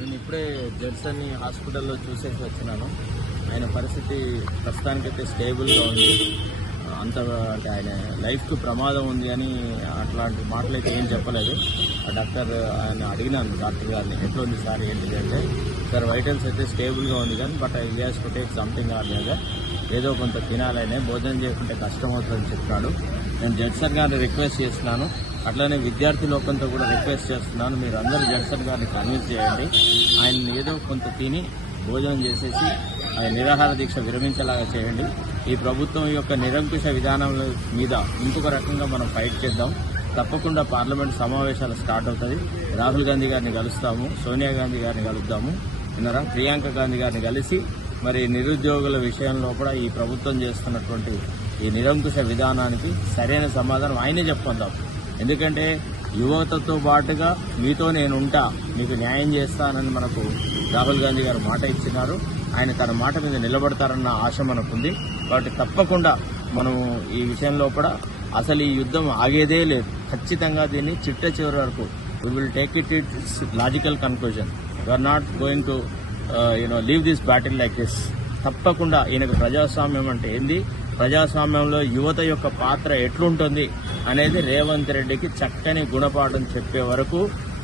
నేను ఇప్పుడే జడ్సన్ హాస్పిటల్లో చూసేసి వచ్చినాను. ఆయన పరిస్థితి ప్రస్తుతానికైతే స్టేబుల్గా ఉంది. అంత అంటే ఆయన లైఫ్కి ప్రమాదం ఉంది అని అట్లాంటి మాటలు అయితే ఏం చెప్పలేదు. ఆ డాక్టర్ ఆయన అడిగినాను డాక్టర్ గారిని ఎట్లా ఉంది సార్? ఏంటిది అంటే సార్ వైటల్స్ అయితే స్టేబుల్గా ఉంది కానీ but I has to take something or లేదా ఏదో కొంత తినాలనే భోజనం చేయకుంటే కష్టం అవుతుందని చెప్పాడు నేను జడ్సర్ గారిని రిక్వెస్ట్ చేస్తున్నాను. అట్లనే విద్యార్థి లోకంతో కూడా రిక్వెస్ట్ చేస్తున్నాను. మీరు అందరూ జడ్సర్ గారిని కన్విన్స్ చేయండి. ఆయన ఏదో కొంత తిని భోజనం చేసేసి నిరాహార దీక్ష విరమించేలాగా చేయండి. ఈ ప్రభుత్వం యొక్క నిరంకుశ విధానం మీద ఇంకొక రకంగా మనం ఫైట్ చేద్దాం. తప్పకుండా పార్లమెంట్ సమావేశాలు స్టార్ట్ అవుతుంది. రాహుల్ గాంధీ గారిని కలుస్తాము సోనియా గాంధీ గారిని కలుద్దాము. విన్నారా? ప్రియాంక గాంధీ గారిని కలిసి మరి నిరుద్యోగుల విషయంలో కూడా ఈ ప్రభుత్వం చేస్తున్నటువంటి ఈ నిరంకుశ విధానానికి సరైన సమాధానం ఆయనే చెప్పుకుందాం ఎందుకంటే యువతతో పాటుగా మీతో నేను ఉంటా మీకు న్యాయం చేస్తానని మనకు రాహుల్ గాంధీ గారు మాట ఇచ్చినారు. ఆయన తన మాట మీద నిలబడతారన్న ఆశ మనకుంది. కాబట్టి తప్పకుండా మనం ఈ విషయంలో కూడా అసలు ఈ యుద్ధం ఆగేదే లేదు. ఖచ్చితంగా దీన్ని చిట్ట చివరి వరకు we will take it its logical conclusion are not going to you know leave this battle like this తప్పకుండా ఈయనకు ప్రజాస్వామ్యం అంటే ఏంది? ప్రజాస్వామ్యంలో యువత యొక్క పాత్ర ఎట్లుంటుంది అనేది రేవంత్ రెడ్డికి చక్కని గుణపాఠం చెప్పే వరకు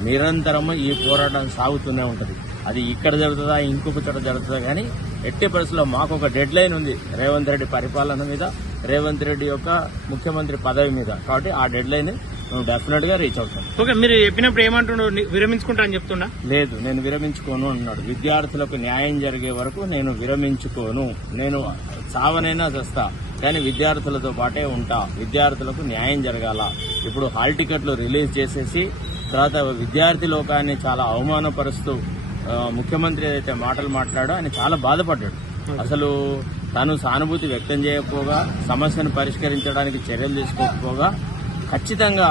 నిరంతరము ఈ పోరాటం సాగుతూనే ఉంటుంది. అది ఇక్కడ జరుగుతుందా ఇంకొక చోట జరుగుతుందా కానీ ఎట్టి పరిస్థితుల్లో మాకు ఒక డెడ్ లైన్ ఉంది రేవంత్ రెడ్డి పరిపాలన మీద రేవంత్ రెడ్డి యొక్క ముఖ్యమంత్రి పదవి మీద. కాబట్టి ఆ డెడ్ లైన్ మేము డెఫినెట్గా రీచ్ అవుతాం ఓకే మీరు చెప్పినప్పుడు ఏమంటుండో? ని- విరమించుకుంటా అని చెప్తున్నా లేదు నేను విరమించుకోను అన్నాడు. విద్యార్థులకు న్యాయం జరిగే వరకు నేను విరమించుకోను. నేను చావనైనా చేస్తా కానీ విద్యార్థులతో పాటే ఉంటా. విద్యార్థులకు న్యాయం జరగాల. ఇప్పుడు హాల్ టికెట్లు రిలీజ్ చేసేసి తర్వాత విద్యార్థి లోకాన్ని చాలా అవమానపరుస్తూ ముఖ్యమంత్రి ఏదైతే మాటలు మాట్లాడో ఆయన చాలా బాధపడ్డాడు. అసలు తాను సానుభూతి వ్యక్తం చేయకపోగా సమస్యను పరిష్కరించడానికి చర్యలు తీసుకోకపోగా ఖచ్చితంగా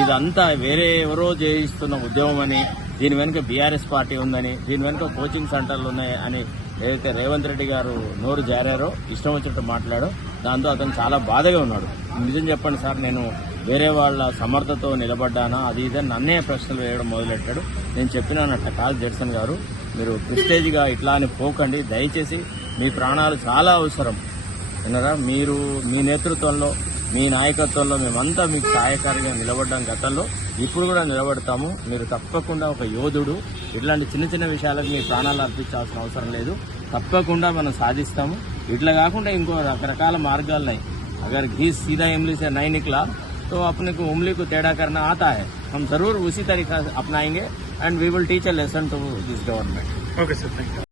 ఇదంతా వేరే ఎవరో చేయిస్తున్న ఉద్యమం అని దీని వెనుక బీఆర్ఎస్ పార్టీ ఉందని దీని వెనుక కోచింగ్ సెంటర్లు ఉన్నాయి అని ఏదైతే రేవంత్ రెడ్డి గారు నోరు జారారో ఇష్టం వచ్చినట్టు మాట్లాడో దాంతో అతను చాలా బాధగా ఉన్నాడు. నిజం చెప్పండి సార్ నేను వేరే వాళ్ళ సమర్థతో నిలబడ్డానా? అది ఇదే నన్నే ప్రశ్నలు వేయడం మొదలెట్టాడు. నేను చెప్పినానట్ట కాల్ జడ్సన్ గారు. మీరు ప్రిస్టేజ్గా ఇట్లా అని పోకండి. దయచేసి మీ ప్రాణాలు చాలా అవసరం. విన్నారా? మీరు మీ నేతృత్వంలో మీ నాయకత్వంలో మేమంతా మీకు సహాయకారిగా నిలబడ్డాం గతంలో. ఇప్పుడు కూడా నిలబడతాము. మీరు తప్పకుండా ఒక యోధుడు. ఇట్లాంటి చిన్న చిన్న విషయాలకు మీ ప్రాణాలు అర్పించాల్సిన అవసరం లేదు. తప్పకుండా మనం సాధిస్తాము. ఇట్లా కాకుండా ఇంకో రకరకాల మార్గాలున్నాయి. అగర్ గీ సీదా ఎంలీసే నైన్ ఇట్లా तो अपने को उंगली को टेढ़ा करना आता है। हम ज़रूर उसी तरीका अपनाएँगे and we will teach a lesson to this government okay sir thank you